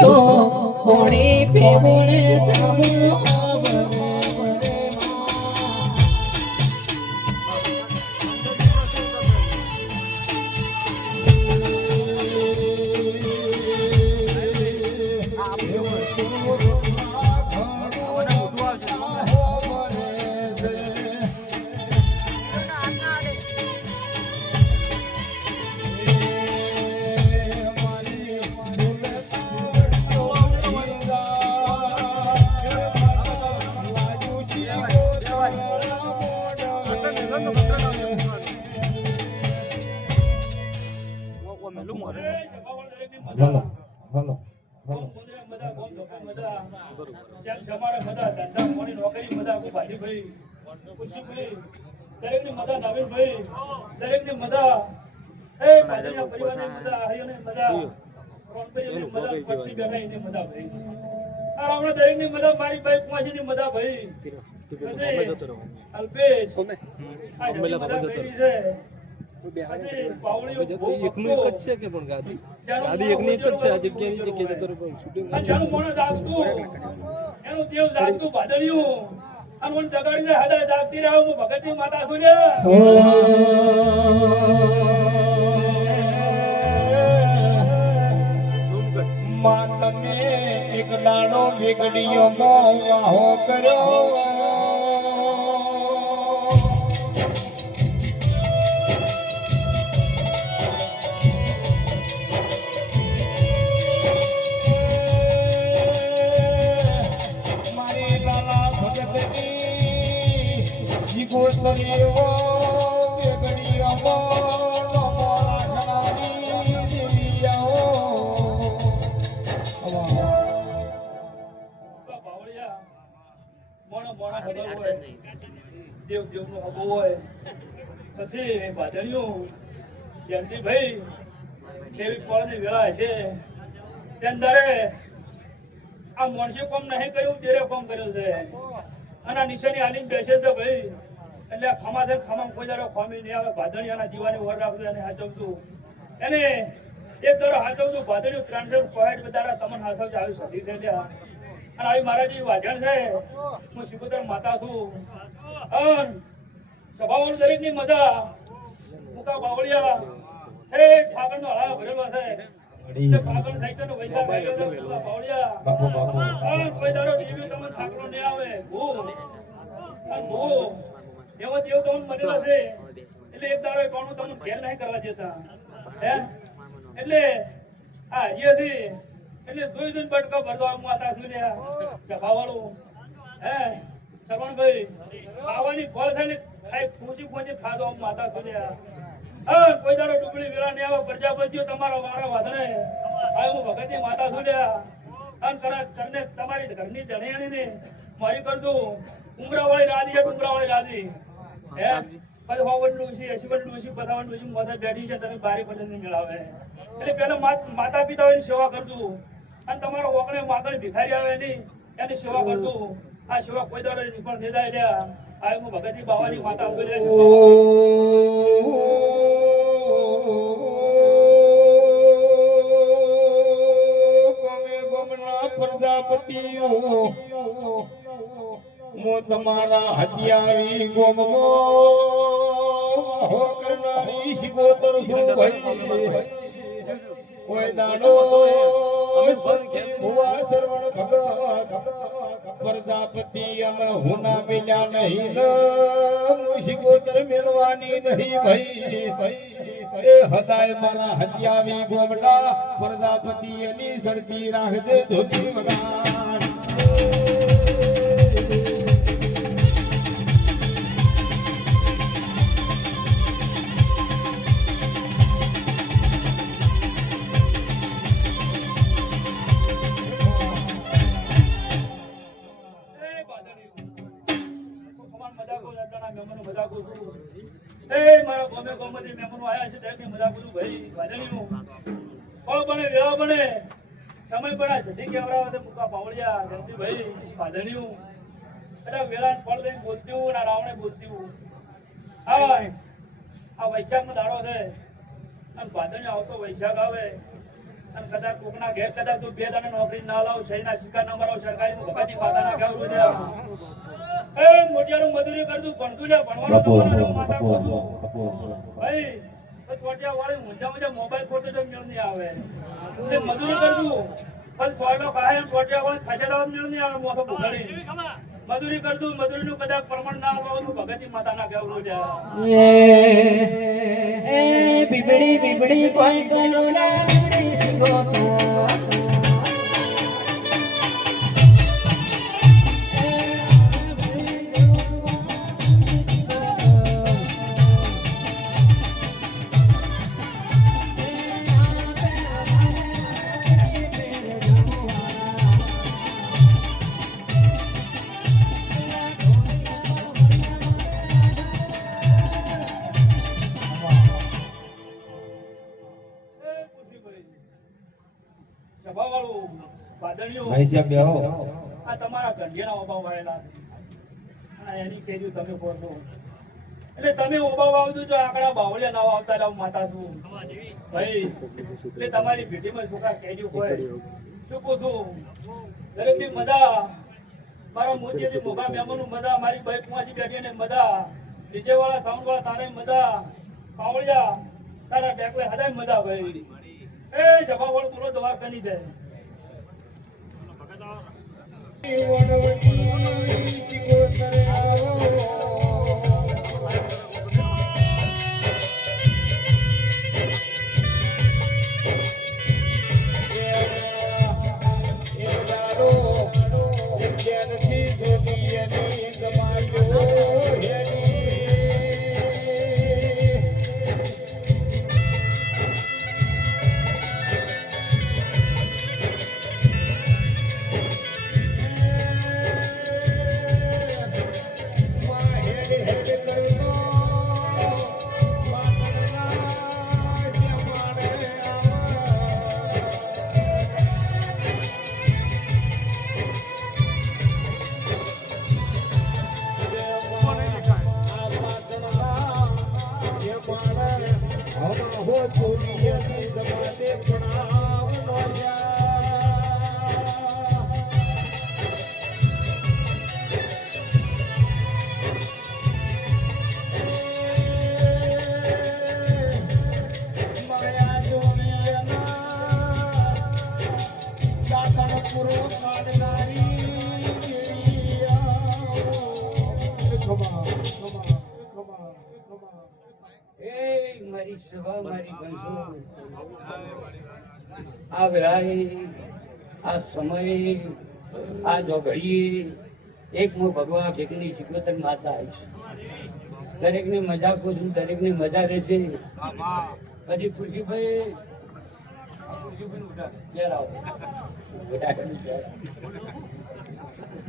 તો કોણી પેવણે જામો આવરે હલો હલો હલો દરેકની મજા મારી ભાઈ પહોંચી ની મજા ભાઈ પછી અલ્પેશ આ જેટલી મદદ કરી છે પછી પાવડીઓ બહુ એકનું એક જ છે કે પણ ગાદી? ગાદી એકની એક જ છે આ જગ્યાની જગ્યાએ જતો રહ્યો પણ શૂટિંગ જેનું મોણસ જાગતું, એનું દેવ જાગતું ભાદળિયું. આ મને જગાડી દે, હદા જાગતી રહે, હું ભગતની માતા છું લ્યા. માં એક દાડો વેગડીયો કર્યો. દેવ દેવનો હબો હોય. પછી પડની વેળા છે તેમ દાડે આ મોણસી કોમ નહીં કર્યું, તેરે કોમ કર્યું છે અને નિશાની આલીને બેસે છે ભાઈ એટલે ખમા છે ખમા કોઈ દાડો ખમી નહીં આવે. ભાદણિયાના જીવાની વર રાખજો એને હાચવતું એને એક દાડો હાચવતું ભાદણિયું ત્રણસો પોઈન્ટ બધા તમને હાચવજો. આવી સધી છે અને આવી મારા જે વાજણ છે. હું શિકોતર માતા છું. અન સભાઓ દરેકની મજા. મુકા બાવળિયા. હે ઠાકર નો હળા ભરેલો છે બાપુ બાપુ. કોઈ દાડો દેવી તમને ઠાકરો નહીં આવે. ભૂ ભૂ એવો દેવ તમને મળેલા છે. એટલે એક દાડો કોણું તમને ઘેર નહીં કરવા દેતા. હે? એટલે આ હરીએ એટલે જોઈ જોઈને બટકો ભરતો આમ માતા સુર્યા સભાવાળું. હે? શ્રવણભાઈ, ખાવાની ફળ થાય ને ખાઈ પૂછી પૂછી ખાધો હું માતા સુર્યા હા, કોઈ દાડો ડુબળી વેળા ને આવે, પ્રજાપતિઓ તમારો વારો વાધણે આ હું ભગતની માતા શું આમ કરા કરને તમારી ઘરની જણિયાણી ને મારી કરજો. ઉમરાવાળી રાજી છે ઉમરાવાળી રાજી. બેઠી છે તમે બારી જઈને મેળાવે એટલે પેલા માત- પિતાઓની સેવા કરજો અને તમારો ઓગણે માતા ભિખારી આવે નહીં એની સેવા કરજો આ સેવા કોઈ દાડો પણ નહીં લ્યા આ હું ભગતજી બાવાની માતા બોલે છે પ્રજાપતિઓ હું તમારા હત્યાવી ગોમો. હો કરનારી શિકોતર છું ભાઈ? કોઈ દાડો ભુવા સરવણ ભગત પ્રજાપતિ અમે હુના મિલ્યા નહીં ન. હું શિકોતર મેળવાની નહીં ભાઈ. ભાઈ એ હદાય મારા હત્યાવી ગોમડા પ્રજાપતિ એની સડતી રાખજે ધોતી વગાડ. બને વેળા બને. તમે પણ આ જતી કેવરાવે છે મુકા પાવળિયા જયંતિભાઈ પાદણિયું એટલે વેલા ફળ દઈને બોલતી હું અને રાવણે બોલતી હું હા, આ વૈશાખનો દાડો છે. અને પાદણિયો આવતો વૈશાખ આવે. અને કદાચ કોકના ઘેર કદાચ તું બે દાડા નોકરી ના લાવ છે એના શિકાર ના મારો, સરકારી નું ભગાતી માતાના ઘેર રોજે એ મોટિયાનું મજૂરી કરતું ભણતું લે ભણવાનું તમારો જો માતા ભાઈ તો મોબાઈલ તો મેળ નહીં આવે. તે મજૂરી કરતું પણ સોયલો ખાય ચોટિયા વાળી મેળ નહીં આવે મોસો બુઘાડી મજૂરી નું મજૂરીનું કદાચ પ્રમાણ ના આવવાનું ભગતી માતાના એ બીબડી બીબડી કોઈ બીબડી શીખો સભાવાળું, વાદળિયું, ભાઈ બેહો આ તમારા ગંઢિયાના ઓબા વાયેલા અને એની કેજ્યું તમે કહો છો. એટલે તમે ઓબા વાવજો જો આંકડા બાવળિયા ના વાવતા એટલે માતા છું. ભાઈ એટલે તમારી ભેટીમાં છોકરા કેજુ હોય શું કહું છું? દરેકની મજા. મારા મોતીથી મોગા મહેમાનનું મજા. મારી ભાઈ કુવાસી મજા. નીચે વાળા સાઉન્ડ વાળા તારે મજા. પાવળિયા તારા ટેકવે હજાય મજા ભાઈ. એ સભા પૂરો બોલો દવા કની જાય એ મારી સભા મારી બંધુ આ વેળાએ સમયે આ જોગડીએ એક મો ભગવા ભેગની માતા દરેકની મજા કરું મજા રહેશે પછી ખુશીભાઈ.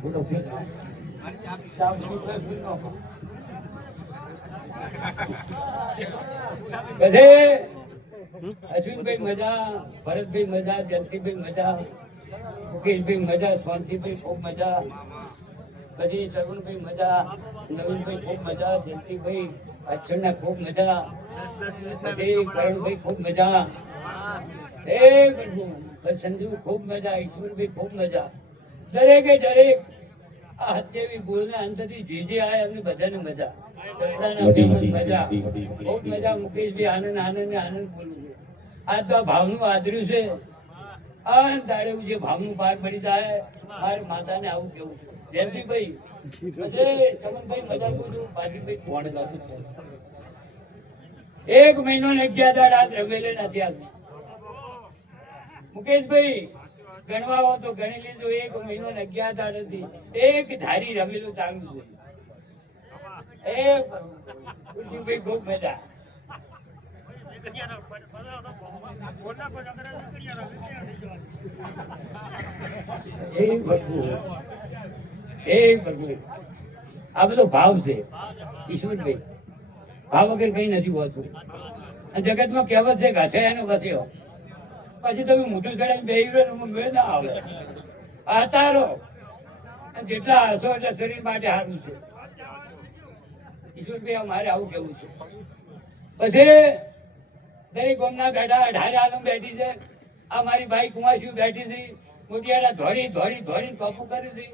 બોલો, ઘેર આવો. ચા બીજું કોઈ ભૂલ ન કરો. પછી અશ્વિનભાઈ મજા, ભરતભાઈ મજા, જયંતિભાઈ મજા, મુકેશભાઈ મજા શાંતિભાઈ ખૂબ મજા, પછી શ્રવણભાઈ મજા, નવીનભાઈ ખૂબ મજા, જયંતિભાઈ અક્ષરના ખૂબ મજા, પછી કરણભાઈ ખૂબ મજા. એ સંજુ ખૂબ મજા, ઈશ્વરભાઈ ખૂબ મજા. દરેકે દરેક આ હત્યાવી ગોળના અંતરથી જે જે આવે એમને બધાને મજા. એક મહિનો ને દાડ આ રમેલે નથી આવી. મુકેશભાઈ, ગણવા હો તો ગણી લીધું એક મહિનો ને અગિયાર દાડ નથી એક ધારી રમેલું ચાલુ છે. એ ખુશીભાઈ ખૂબ મજા. એ આ બધો ભાવ છે, ઈશ્વરભાઈ. ભાવ વગર કઈ નથી હોતું. જગતમાં કહેવત છે ઘસાયાનો ઘસ્યો પછી તમે મોટું ચડાવીને બેહી રહ્યો ને આવે. આ તારો. જેટલા હસો એટલે શરીર માટે સારું છે. ઈશ્વરભાઈ મારે આવું કેવું છે? પછી દરેક ગામના બેઠા અઢારે આલમ બેઠી છે. આ મારી ભાઈ કુમાશી બેઠી હતી મોતિયારા ધોરી ધોરી ધોરી પપ્પુ કરી હતી